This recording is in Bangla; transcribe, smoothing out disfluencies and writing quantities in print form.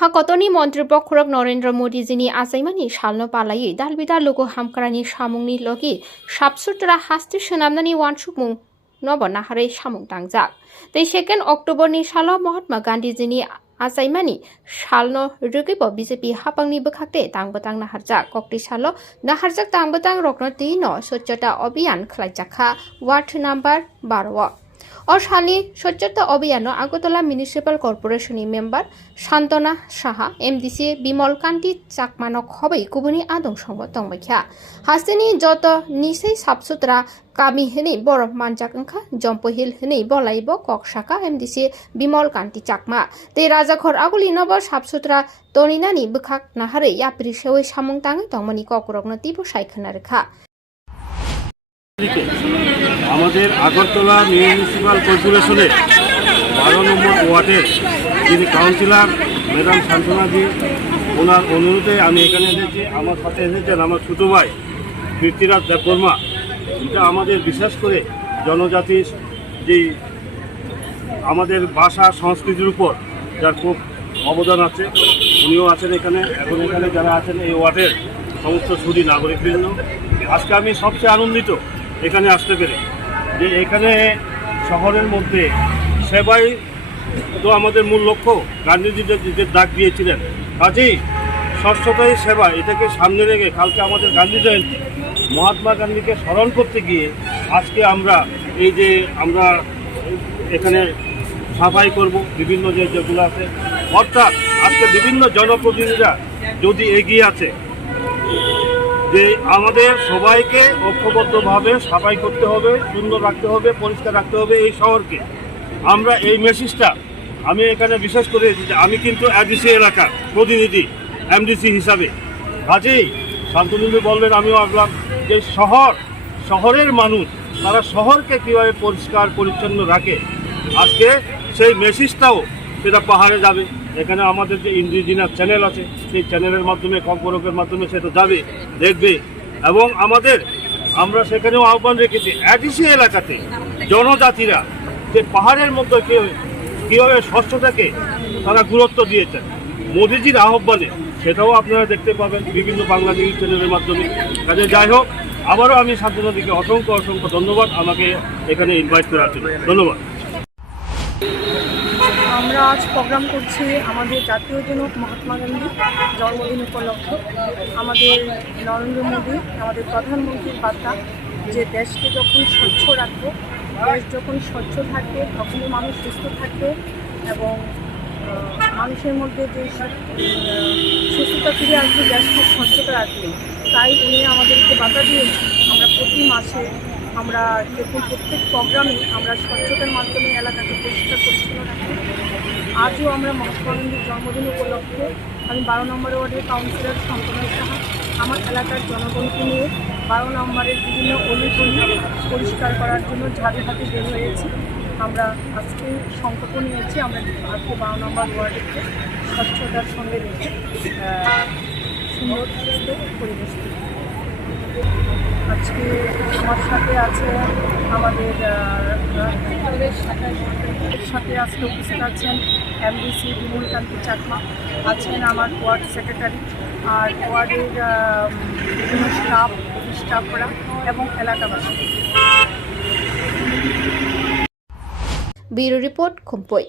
हाकतनी मन्त्री पक्षरक नरेन्द्र मोदी जीनी आसाइमानि सालनो पालायै दालबिदा लोगो हामक्रानि सामुंनि लगी साबसुत्रा हास्ति सोनामनानि वानसुकमुं नब नाहारै सामुं दांजाक तै 2 अक्ट'बरनि सालाव महात्मा गांधी जीनी आसाइमानि सालनो रुगिब बीजेपी हापांनि बखाते तांबतां नाहारजाक कक्ति सालो नाहारजाक तांबतां रत्न तीनो स्वच्छता अभियान खलायजाखा वार्ड नम्बर 12 असालनि स्वच्छता अभियान आगरतला म्युनिसिपल कर्पोरेशननि मेम्बार शान्तना साहा MDC बिमल कांति चाकमानो खबै गुबुननि आदं संग तंबायखा हास्तिनि जत निसै साबसुत्रा कामी हनै बर मानजाखा जम्पहिल हनै बलाइबो ककसाका MDC बिमल कांति चाकमा ते राजाखर आगुलि नब साबसुत्रा तनिनानि बखाक नाहारै याप्रि सेवै सामुं ताङै तंमनि ककरकनो तीबो सायखना रेखा আমাদের আগরতলা মিউনিসিপাল কর্পোরেশনের 12 নম্বর ওয়ার্ডের যিনি কাউন্সিলর ম্যাডাম শান্তনাজি ওনার অনুরোধে আমি এখানে এসেছি। আমার সাথে এসেছেন আমার ছোটো ভাই পৃথ্বীরাজ দেববর্মা। এটা আমাদের বিশেষ করে জনজাতির যেই আমাদের ভাষা সংস্কৃতির উপর যার খুব অবদান আছে উনিও আছেন এখানে। এখন এখানে যারা আছেন এই ওয়ার্ডের সমস্ত সুদী নাগরিকবৃন্দ, আজকে আমি সবচেয়ে আনন্দিত এখানে আসতে পেরে যে এখানে শহরের মধ্যে সেবাই তো আমাদের মূল লক্ষ্য। গান্ধীজি যে ডাক দিয়েছিলেন কাজেই স্বচ্ছতাই সেবা, এটাকে সামনে রেখে কালকে আমাদের গান্ধী জয়ন্তী, মহাত্মা গান্ধীকে স্মরণ করতে গিয়ে আজকে আমরা এই যে আমরা এখানে সাফাই করব বিভিন্ন যেগুলো আছে, অর্থাৎ আজকে বিভিন্ন জনপ্রতিনিধিরা যদি এগিয়ে আছে যে আমাদের সবাইকে ঐক্যবদ্ধভাবে সাফাই করতে হবে, সুন্দর রাখতে হবে, পরিষ্কার রাখতে হবে এই শহরকে। আমরা এই মেসেজটা আমি এখানে বিশেষ করে আমি কিন্তু এডিসি এলাকার প্রতিনিধি MDC হিসাবে, কাজেই শান্তনুদি বললেন আমিও ভাবলাম যে শহরের মানুষ তারা শহরকে কীভাবে পরিষ্কার পরিচ্ছন্ন রাখে, আজকে সেই মেসেজটাও সেটা পাহাড়ে যাবে। এখানে আমাদের যে ইন্ডিজিনাস চ্যানেল আছে সেই চ্যানেলের মাধ্যমে কম্পরকের মাধ্যমে সেটা যাবে, দেখবে। এবং আমরা সেখানেও আহ্বান রেখেছি এডিসি এলাকাতে জনজাতিরা যে পাহাড়ের মধ্যে কীভাবে স্বচ্ছতাকে তারা গুরুত্ব দিয়েছেন মোদিজির আহ্বানে, সেটাও আপনারা দেখতে পাবেন বিভিন্ন বাংলা নিউজ চ্যানেলের মাধ্যমে। কাজে যাই হোক, আবারও আমি শান্তনাদিকে অসংখ্য ধন্যবাদ আমাকে এখানে ইনভাইট করার জন্য। ধন্যবাদ। আমরা আজ প্রোগ্রাম করছি আমাদের জাতীয় জনক মহাত্মা গান্ধী জন্মদিন উপলক্ষে। আমাদের নরেন্দ্র মোদী আমাদের প্রধানমন্ত্রীর বার্তা যে দেশকে যখন স্বচ্ছ রাখবো, দেশ যখন স্বচ্ছ থাকবে তখনই মানুষ সুস্থ থাকবে এবং মানুষের মধ্যে যে সুস্থতা ফিরে আসবে দেশকে স্বচ্ছতা রাখবে। তাই উনি আমাদেরকে বার্তা দিয়েছেন আমরা প্রতি মাসে আমরা দেখুন প্রত্যেক প্রোগ্রামে আমরা স্বচ্ছতার মাধ্যমে এলাকাকে পরিষ্কার পরিচ্ছন্ন রাখি। আজও আমরা মহাত্মা গান্ধীর জন্মদিন উপলক্ষে আমি 12 নম্বর ওয়ার্ডের কাউন্সিলর শান্তনা সাহা আমার এলাকার জনগণকে নিয়ে 12 নম্বরের বিভিন্ন অলিগলি পরিষ্কার করার জন্য ঝাড়ু হাতে বের হয়েছি। আমরা আজকে সংকল্প নিয়েছি আমরা আজকে 12 নম্বর ওয়ার্ডকে স্বচ্ছতার সঙ্গে রেখে সুন্দর সুস্থ পরিবেশ। আজকে আমার সাথে আছে আমাদের সাথে আজকে উপস্থিত আছেন MDC বিমল কান্তি চাকমা, আছেন আমার ওয়ার্ড সেক্রেটারি আর ওয়ার্ডের বিভিন্ন স্টাফরা এবং এলাকাবাসী। Bureau report খুম্পই।